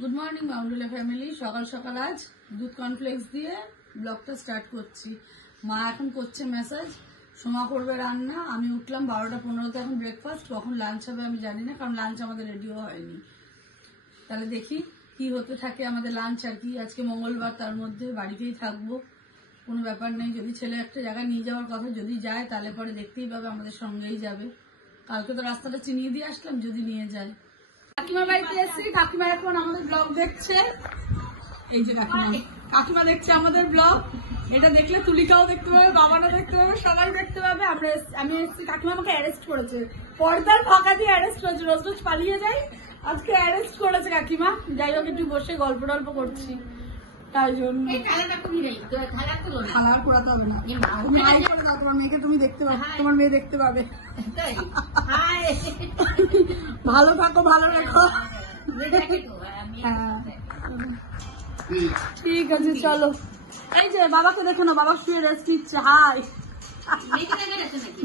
Good morning বাউন্ডুলা family. সকাল সকাল আজ দুধ কর্নফ্লেক্স দিয়ে ব্লগটা স্টার্ট করছি। মা এখন করছে মেসেজ, সোমা করবে রান্না। আমি উঠলাম 12টা 15তে, এখন ব্রেকফাস্ট। কখন লাঞ্চ হবে আমি জানি না, কারণ লাঞ্চ আমাদের রেডিও হয়নি। তাহলে দেখি কি হতে থাকে আমাদের লাঞ্চ আর কি। আজকে মঙ্গলবার, তার মধ্যে বাড়িতেই থাকবো, কোনো ব্যাপার নেই। যদি ছেলে একটা জায়গায় নিয়ে যাওয়ার কথা যদি যায়, তাহলে পরে দেখতেই পাবে, আমাদের সঙ্গেই যাবে। কালকে তো রাস্তাটা চিনিয়ে দিয়ে আসলাম, যদি নিয়ে যায়। কাকিমার বাড়িতে এসেছি, কাকিমা এখন আমাদের ব্লগ দেখছে। এই যে কাকিমা দেখছে আমাদের ব্লগ। এটা দেখলে তুলিকাও দেখতে পাবে, বাবানও দেখতে পাবে, সবাই দেখতে পাবে। আমি এসেছি, কাকিমা আমাকে অ্যারেস্ট করেছে, পর্দার ফাঁকা দিয়ে অ্যারেস্ট করেছে। রোজ রোজ পালিয়ে যাই, আজকে অ্যারেস্ট করেছে কাকিমা। যাই হোক, একটু বসে গল্প টল্প করছি, তাই জন্য। খাবার পোড়াতে হবে না, তোমার মেয়েকে তুমি দেখতে পাবে, তোমার মেয়ে দেখতে পাবে। ভালো থাকো, ভালো রেখো। হ্যাঁ ঠিক আছে, চলো। এই যে বাবাকে দেখো না, বাবা শুয়ে রেস্ট নিচ্ছে। হাই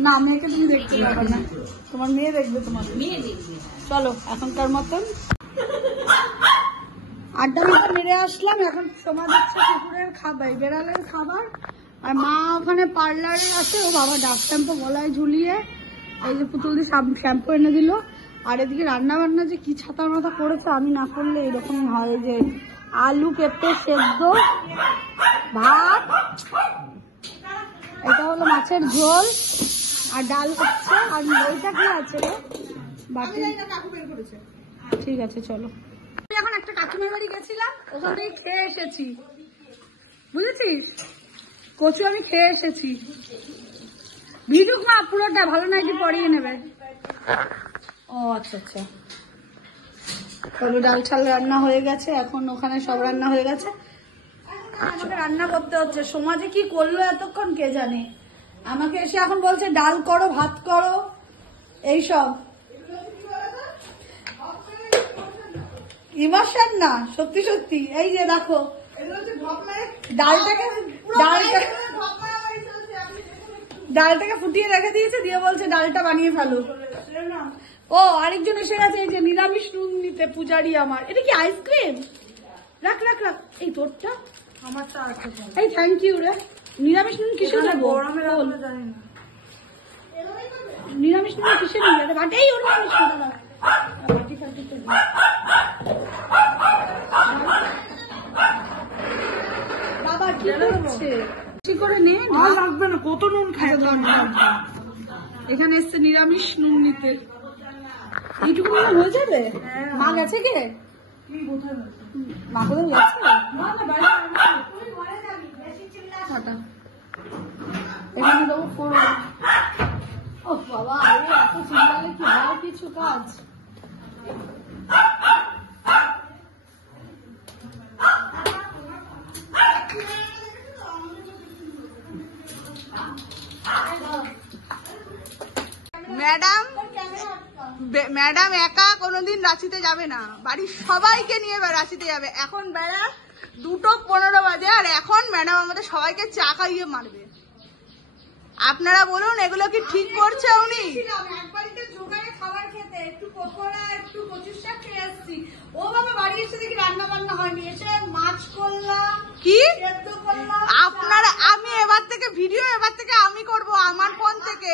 না, মেয়েকে তুমি দেখতে পাবে না, তোমার মেয়ে দেখবে, তোমার মেয়ে দেখবে। চলো, এখনকার মতন আড্ডা মেরে আসলাম। এখন সোমা দিচ্ছে কুকুরের খাবার, বেড়ালের খাবার। আর মা ওখানে পার্লারে আছে, ও বাবা ডাক শ্যাম্পু গলায় ঝুলিয়ে এই যে পুতুল দিয়ে শ্যাম্পু এনে দিল। আর এদিকে রান্না বান্না যে কি ছাতার মাথা করেছে, আমি না করলে এরকম হয়। যে আলু পেঁপে সেদ্ধ, ভাত, এটা হলো মাছের ঝোল, আর ডাল হচ্ছে। আর ওইটা কি আছে রে বাটি? ঠিক আছে, চলো। এখন একটা কাকিমার বাড়ি গেছিলাম, ওখান থেকে খেয়ে এসেছি, বুঝেছিস? কচু আমি খেয়ে এসেছি। ভিজুক মা পুরোটা, ভালো না একটু পরিয়ে নেবে। ও আচ্ছা আচ্ছা, চলো। ডাল ছাল রান্না হয়ে গেছে, এখন ওখানে সব রান্না হয়ে গেছে, আমাকে রান্না করতে হচ্ছে। সমাজে কি করলো এতক্ষণ কে জানে। আমাকে এসে এখন বলছে ডাল করো, ভাত করো, এইসব। ইমোশন না, সত্যি সত্যি। এই যে দেখো, ডালটাকে ফুটিয়ে রেখে দিয়েছে, দিয়ে বলছে ডালটা বানিয়ে ফেলো। ও আরেকজন এসে গেছে, এই যে নিরামিষ নুন নিতে, পূজারি আমার। এটা কি আইসক্রিম? রাখ রাখ রাখ, এই তোরটা আমারটা। এই থ্যাংক ইউ রে। নিরামিষ নুন কিসে দেবো? নিরামিষ নুন কিসে নিয়ে বাটি? এই ওর বাটি ফাটিতে বাবা কি করছে? কি করে নে, লাগবে না, কত নুন খায়। এখানে এসছে নিরামিষ নুন নিতে, এইটুকু হয়ে যাবে। মা গেছে কে? মা কোথায় গেছে? এখানে দেবো ফোড়ন। ও বাবা, এত চিন্তালে কি হয় কিছু কাজ? ম্যাডাম একা কোনোদিন রাঁচিতে যাবে না, বাড়ির সবাইকে নিয়ে রাঁচিতে যাবে। এখন বেলা 2:15 বাজে, আর এখন ম্যাডাম আমাদের সবাইকে চা খাইয়ে মারবে। আপনারা বলুন, এগুলো কি ঠিক করছে উনি? খাবার খেতে একটু পকোড়া, একটু কচুর শাক খেয়ে আসছি। ও বাবা, বাড়ি এসে দেখি রান্না বান্না হয়নি, এসে মাছ করলাম, কি আপনারা। আমি এবার থেকে ভিডিও আমি করব আমার ফোন থেকে।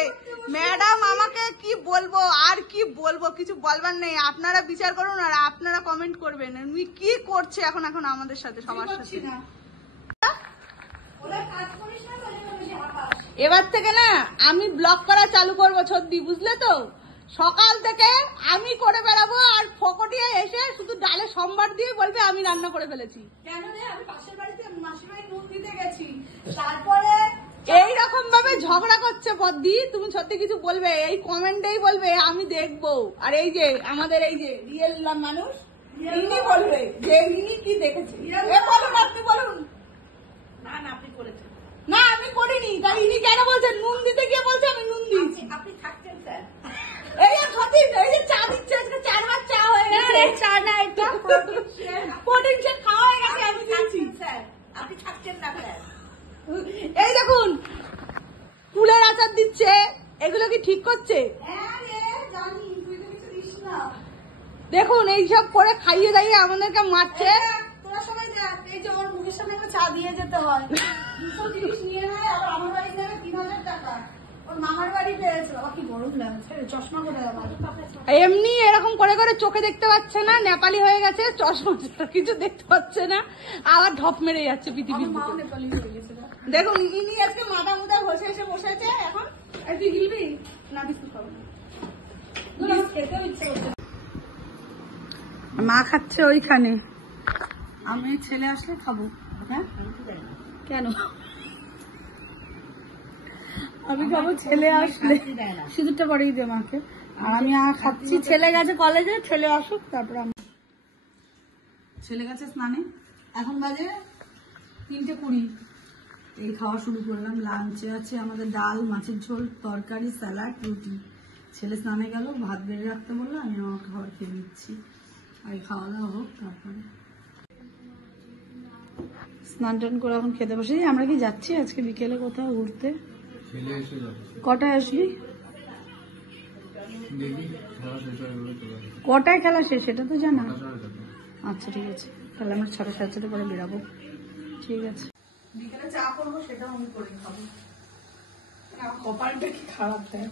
ম্যাডাম আমাকে কি বলবো, আর কি বলবো, কিছু বলবার নেই। আপনারা বিচার করুন, আর আপনারা কমেন্ট করবেন উনি কি করছে এখন আমাদের সাথে, সবার সাথে। এবার থেকে না আমি ব্লগ করা চালু করবো ছদ্দি, বুঝলে তো? সকাল থেকে আমি করে বেড়াবো, আর ফকটিয়ে এসে শুধু ডালে সম্বার দিয়ে বলবে আমি রান্না করে ফেলেছি। কেন রে, আমি পাশের বাড়িতে মাসির বাড়ি নুন দিতে গেছি, তারপরে এইরকম ভাবে ঝগড়া করছে পদ্দি। তুমি সত্যি কিছু বলবে, এই কমেন্টেই বলবে, আমি দেখবো। আর এই যে আমাদের এই যে রিয়েল মানুষ, ইনি বলবে যে ইনি কি দেখেছে। বলুন, আপনি বলুন। না না, আপনি করেছেন। না আমি করিনি, তাই ইনি কেন বলছেন? নুন দিতে গিয়ে বলছে আমি নুন দিয়েছি। আপনি থাকছেন স্যার। এই যে চা দিচ্ছে, আজকে 4 বার চা হয়ে গেছে। চা না, এটা প্রোটিন শেক খাওয়া হয়ে গেছে, আমি দিয়েছি স্যার। আপনি থাকছেন না স্যার। এই দেখুন, কুলের আচার দিচ্ছে, এগুলো কি ঠিক করছে? হ্যাঁ রে, জানি, তুই তো কিছু দিস না। দেখুন এইসব করে খাইয়ে দাইয়ে আমাদেরকে মারছে। তোরা সবাই দেখ, এই যে আমার মুখের সামনে একটা চা দিয়ে যেতে হয়, 200 জিনিস নিয়ে নেয়, আবার আমার বাড়ি যাবে 3000 টাকা। ওর মামার বাড়ি পেয়েছে, বাবা কি গরম লাগছে, চশমা করে এমনি এরকম করে করে চোখে দেখতে পাচ্ছে না, নেপালি হয়ে গেছে, চশমা কিছু দেখতে পাচ্ছে না, আবার ঢপ মেরে যাচ্ছে পৃথিবীর বুকে। নেপালি হয়ে গেছে দেখুন, ইনি আজকে মাথা মুদা ঘষে এসে বসেছে। এখন তুই গিলবি না? বিস্কুট খাবো না, খেতেও ইচ্ছে করছে। মা খাচ্ছে ওইখানে, আমি ছেলে আসলে খাবো। হ্যাঁ কেন? আমি খাবো ছেলে আসলে, সিঁদুরটা পরেই দে মাকে। আর আমি খাচ্ছি, ছেলে গেছে কলেজে, ছেলে আসুক তারপর আমি। ছেলে গেছে স্নানে, এখন বাজে 3:20। এই খাওয়া শুরু করলাম। লাঞ্চে আছে আমাদের ডাল, মাছের ঝোল, তরকারি, স্যালাড, রুটি। ছেলে স্নানে গেল, ভাত বেড়ে রাখতে বললো, আমি আমার খাবার খেয়ে নিচ্ছি। আর খাওয়া দাওয়া হোক তারপরে স্নান টান করে এখন খেতে বসে। আমরা কি যাচ্ছি আজকে বিকেলে কোথাও ঘুরতে? কটায় আসবি? কটায় খেলা শেষ সেটা তো জানা। আচ্ছা ঠিক আছে, তাহলে আমরা 7:30 পরে বেরাবো। ঠিক আছে, বিকেলে চা করবো, সেটাও আমি করে খাবো। কপালটা কি খারাপ দেয়,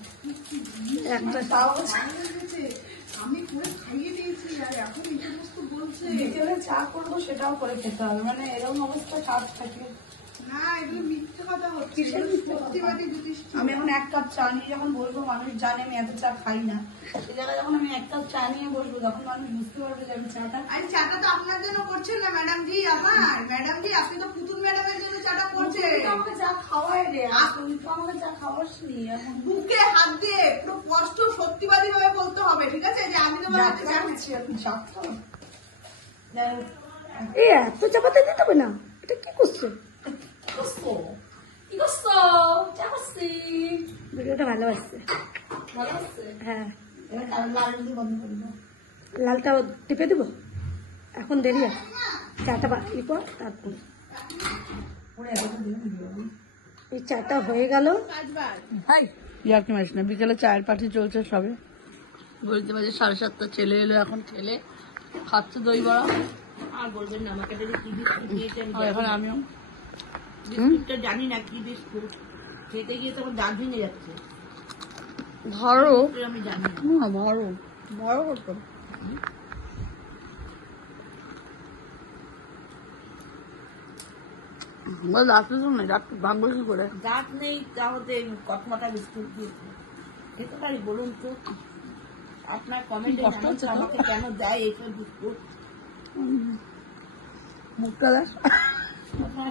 একটা আমি পুরো খাইয়ে দিয়েছি আর এখন এই সমস্ত বলছে। বিকেলে চা করবো, সেটাও করে খেতে হবে, মানে এরকম অবস্থা কাজ থাকে না। এগুলো মিথ্যে কথা হচ্ছে। আমি এখন 1 কাপ চা নিয়ে যখন বসবো, মানুষ জানে আমি এত চা খাই না, সেই জায়গায় যখন আমি 1 কাপ চা নিয়ে বসবো, তখন মানুষ বুঝতে পারবে যে আমি চাটা। আরে চাটা তো আপনার জন্য করছেন না ম্যাডাম জি, আমার ম্যাডাম জি, আপনি তো পুতুল ম্যাডামের জন্য চাটা করছেন। আমাকে চা খাওয়াই রে, তুই তো আমাকে চা খাওয়াসনি। এখন বুকে হাত দিয়ে পুরো স্পষ্ট সত্যিবাদী ভাবে বলতে হবে, ঠিক আছে, যে আমি তোমার হাতে চা খাচ্ছি। আপনি চা খাওয়া এই এত চাপাতে দিতে হবে না। এটা কি করছে? ভিডিওটা ভালো আসছে, হ্যাঁ। লালটা টিপে দেবো, এখন দেরি আছে, চাটা বাকি পর তারপর। এই চাটা হয়ে গেল। ইয়ার কি মারিস না, বিকেলে চায়ের পার্টি চলছে সবে। বলতে বাজে 7:30। ছেলে এলো এখন, ছেলে খাচ্ছে দই বড়া। আর বলবেন না আমাকে এখন আমিও বিস্কুটটা জানি না কি বিস্কুট, খেতে গিয়ে তখন দাঁত ভেঙে যাচ্ছে। ধরো আমি জানি না, ধরো বড় করতো। দাঁত নেই, দাঁত ভাঙবো কি করে? দাঁত নেই, তাহলে কটমাটা বিস্কুট দিয়েছে খেতে পারি বলুন তো? আপনার কমেন্ট কষ্ট হচ্ছে আমাকে কেন দেয় এইসব বিস্কুট? মুখটা দেখ,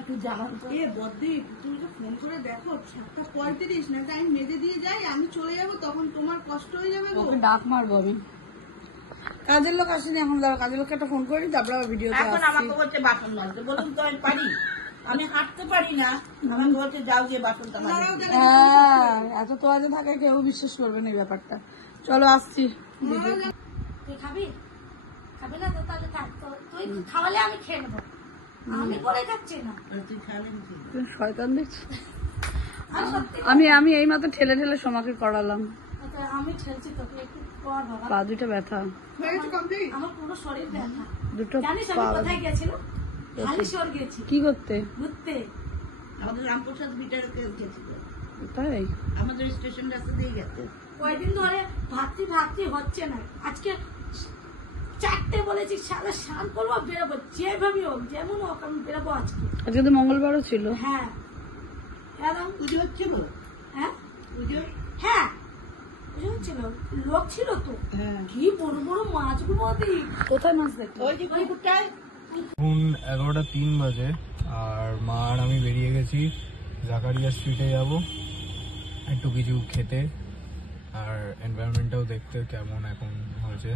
একটু জানান তো। বদ্দি, তুমি তো ফোন করে দেখো 7:35 না, আমি মেজে দিয়ে যাই, আমি চলে যাবো, তখন তোমার কষ্ট হয়ে যাবে। ডাক মারবো আমি। কাজের লোক আসেনি এখন, দাঁড়া কাজের লোককে একটা ফোন করি, তারপর ভিডিও। এখন আমাকে বলছে বাসন মারতে, বলুন তো আমি পারি? আমি হাঁটতে পারি না, আমাকে বলছে যাও যে বাসনটা মাজো। হ্যাঁ, এত তো আজ থাকে, কেউ বিশ্বাস করবে না এই ব্যাপারটা। চলো আসছি। তুই খাবি? খাবি না তো তাহলে থাক, তুই খাওয়ালে আমি খেয়ে নেবো, আমি করে খাচ্ছি না। তুই খাবে শয়তান দেখছি। আমি আমি এই মাত্র ঠেলে ঠেলে সোমাকে করালাম। আমি ঠেলছি তোকে, একটু কর বাবা। পা দুটো ব্যথা, আমার পুরো শরীর ব্যথা। দুটো জানিস আমি কোথায় গেছিলাম? হালিশহর গেছি। কি করতে? ঘুরতে। আমাদের রামপ্রসাদ বিটার গেছিল। তাই আমাদের স্টেশন রাস্তা দিয়ে গেছে। কয়দিন ধরে ভাবছি হচ্ছে না, আজকে 4টে বলেছি সারা শান করবো, বেরোবো, যেভাবে হোক যেমন হোক আমি বেরোবো আজকে। আজকে তো মঙ্গলবারও ছিল। হ্যাঁ, একদম পুজো হচ্ছিল। হ্যাঁ পুজো, হ্যাঁ পুজো হচ্ছিল, লোক ছিল তো। কি বড় বড় মাছগুলো। কোথায় মাছ দেখতে? ওই যে পুকুরটায়। এখন 11:03 বাজে, আর মা আর আমি বেরিয়ে গেছি জাকারিয়া স্ট্রিটে যাব একটু কিছু খেতে, আর এনভায়রনমেন্টটাও দেখতে কেমন এখন হয়েছে।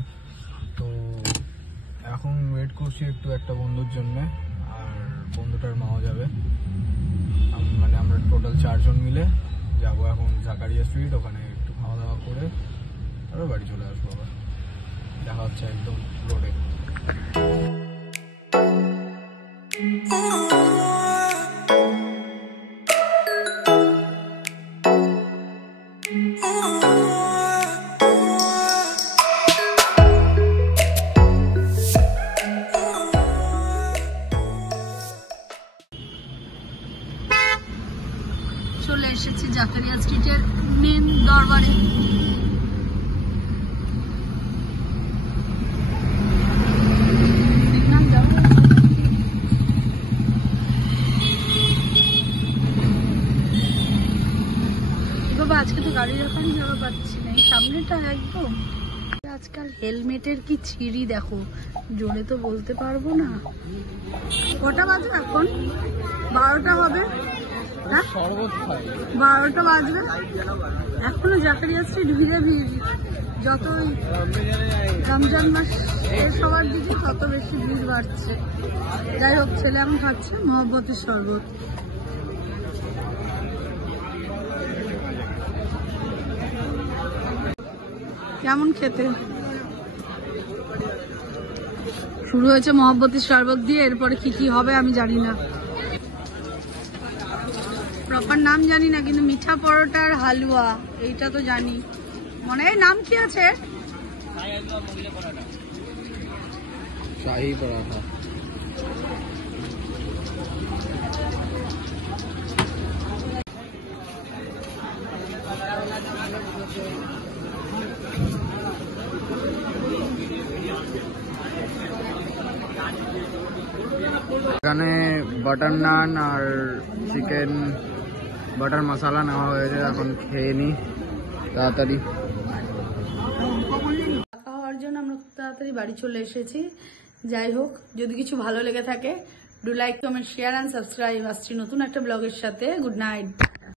তো এখন ওয়েট করছি একটু একটা বন্ধুর জন্য, আর বন্ধুটার মাও যাবে, মানে আমরা টোটাল 4 জন মিলে যাব এখন জাকারিয়া স্ট্রিট। ওখানে একটু খাওয়া দাওয়া করে তারপর বাড়ি চলে আসবো। আবার দেখা হচ্ছে একদম রোডে। চলে এসেছি জাকারিয়া স্ট্রিটের মেন দরবারে। আজকে তো গাড়ি রাখারই জায়গা পাচ্ছি না, এই সামনেটা একদম। আজকাল হেলমেটের কি ছিঁড়ি দেখো, জোরে তো বলতে পারবো না। কটা বাজে এখন? 12টা হবে, 12টা বাজবে এখনো। জাকারিয়া স্ট্রিট ভিড়ে ভিড়, যতই রমজান মাস শেষ হওয়ার দিকে তত বেশি ভিড় বাড়ছে। যাই হোক, ছেলে এখন খাচ্ছে মহব্বতের শরবত। কেমন খেতে? শুরু হয়েছে মহব্বতের শরবত দিয়ে, এরপরে কি কি হবে আমি জানি না, প্রপার নাম জানি না, কিন্তু মিঠা পরোটার হালুয়া এইটা তো জানি। মনে হয় নাম কি আছে? শাহী পরাঠা। এখানে বাটার নান আর চিকেন বাটার মশলা নেওয়া হয়েছে, এখন খেয়ে নি তাড়াতাড়ি। খাওয়ার জন্য আমরা খুব তাড়াতাড়ি বাড়ি চলে এসেছি। যাই হোক, যদি কিছু ভালো লেগে থাকে do like, comment, share and subscribe. আসছি নতুন একটা ব্লগের সাথে। Good night.